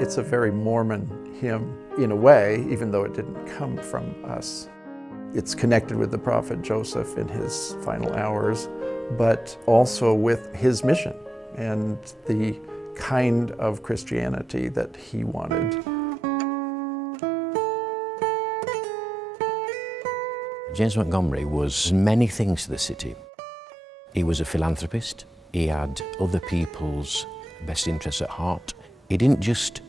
It's a very Mormon hymn in a way, even though it didn't come from us. It's connected with the prophet Joseph in his final hours, but also with his mission and the kind of Christianity that he wanted. James Montgomery was many things to the city. He was a philanthropist. He had other people's best interests at heart. He didn't just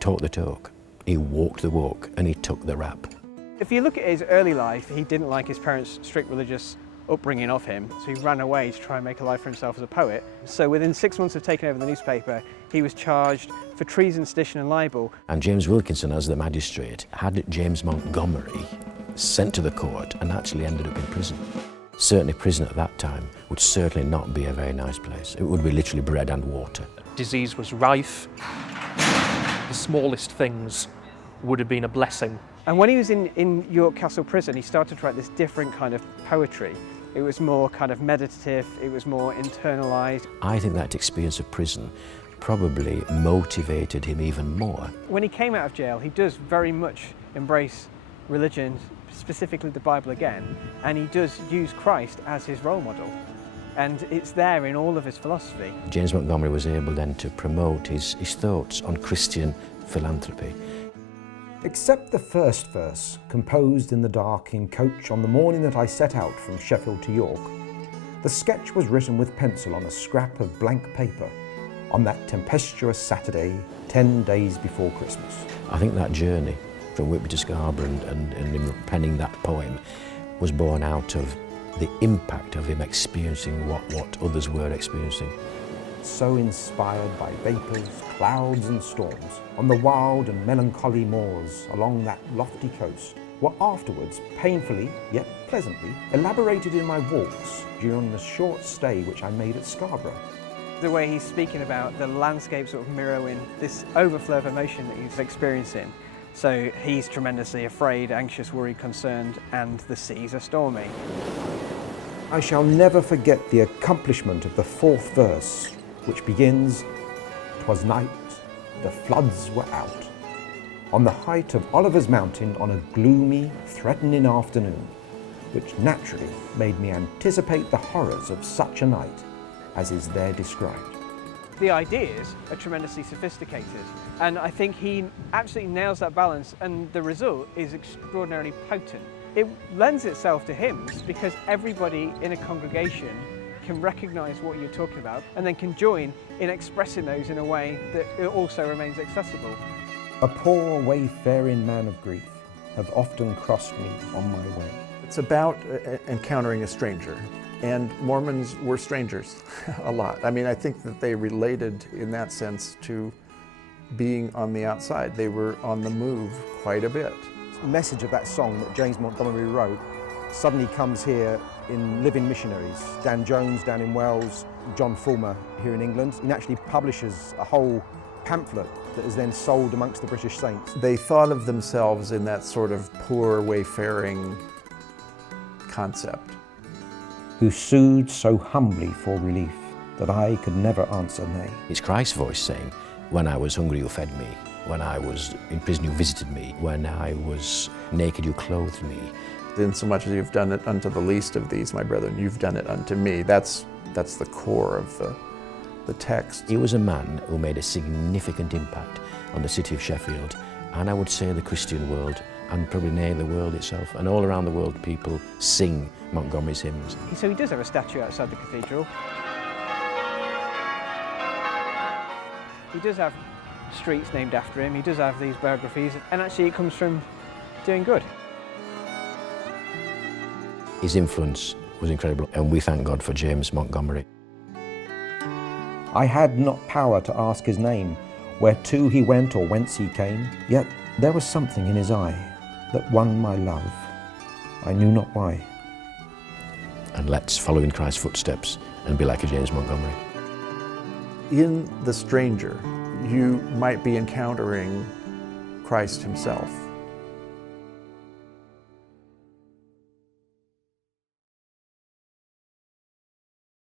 talk the talk, he walked the walk and he took the rap. If you look at his early life, he didn't like his parents' strict religious upbringing of him, so he ran away to try and make a life for himself as a poet. So within 6 months of taking over the newspaper, he was charged for treason, sedition and libel. And James Wilkinson, as the magistrate, had James Montgomery sent to the court and actually ended up in prison. Certainly prison at that time would certainly not be a very nice place. It would be literally bread and water. Disease was rife. The smallest things would have been a blessing. And when he was in York Castle Prison, he started to write this different kind of poetry. It was more kind of meditative, it was more internalised. I think that experience of prison probably motivated him even more. When he came out of jail, he does very much embrace religion, specifically the Bible again, and he does use Christ as his role model. And it's there in all of his philosophy. James Montgomery was able then to promote his thoughts on Christian philanthropy. Except the first verse, composed in the dark in coach on the morning that I set out from Sheffield to York, the sketch was written with pencil on a scrap of blank paper on that tempestuous Saturday, 10 days before Christmas. I think that journey from Whitby to Scarborough and him penning that poem was born out of the impact of him experiencing what others were experiencing. So inspired by vapours, clouds and storms, on the wild and melancholy moors along that lofty coast, were afterwards painfully, yet pleasantly, elaborated in my walks during the short stay which I made at Scarborough. The way he's speaking about the landscape sort of mirroring this overflow of emotion that he's experiencing. So he's tremendously afraid, anxious, worried, concerned, and the seas are stormy. I shall never forget the accomplishment of the fourth verse, which begins, "'Twas night, the floods were out," on the height of Oliver's Mountain on a gloomy, threatening afternoon, which naturally made me anticipate the horrors of such a night as is there described. The ideas are tremendously sophisticated, and I think he absolutely nails that balance, and the result is extraordinarily potent. It lends itself to hymns because everybody in a congregation can recognise what you're talking about and then can join in expressing those in a way that it also remains accessible. A poor wayfaring man of grief have often crossed me on my way. It's about encountering a stranger, and Mormons were strangers a lot. I mean, I think that they related in that sense to being on the outside. They were on the move quite a bit. The message of that song that James Montgomery wrote suddenly comes here in living missionaries. Dan Jones down in Wales, John Fulmer here in England. He actually publishes a whole pamphlet that is then sold amongst the British saints. They thought of themselves in that sort of poor wayfaring concept. Who sued so humbly for relief that I could never answer nay. It's Christ's voice saying, "When I was hungry, you fed me. When I was in prison, you visited me. When I was naked, you clothed me. In so much as you've done it unto the least of these, my brethren, you've done it unto me." That's the core of the text. He was a man who made a significant impact on the city of Sheffield, and I would say the Christian world, and probably near the world itself. And all around the world, people sing Montgomery's hymns. So he does have a statue outside the cathedral. He does have streets named after him, he does have these biographies, and actually it comes from doing good. His influence was incredible, and we thank God for James Montgomery. I had not power to ask his name, whereto he went or whence he came, yet there was something in his eye that won my love. I knew not why. And let's follow in Christ's footsteps and be like a James Montgomery. In the stranger, you might be encountering Christ himself.